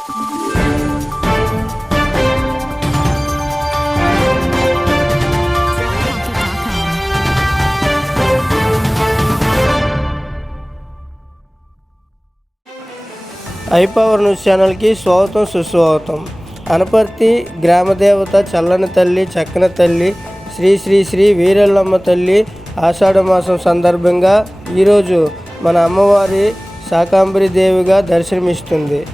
ఐపవర్ news ఛానల్కి స్వాగతం సుస్వాగతం. అనపర్తి గ్రామదేవత చల్లని తల్లి చక్కని తల్లి శ్రీ శ్రీ శ్రీ వీరెల్లమ్మ తల్లి ఆషాఢ మాసం సందర్భంగా ఈరోజు మన అమ్మవారి శాకాంబరి దేవిగా దర్శనమిస్తుంది.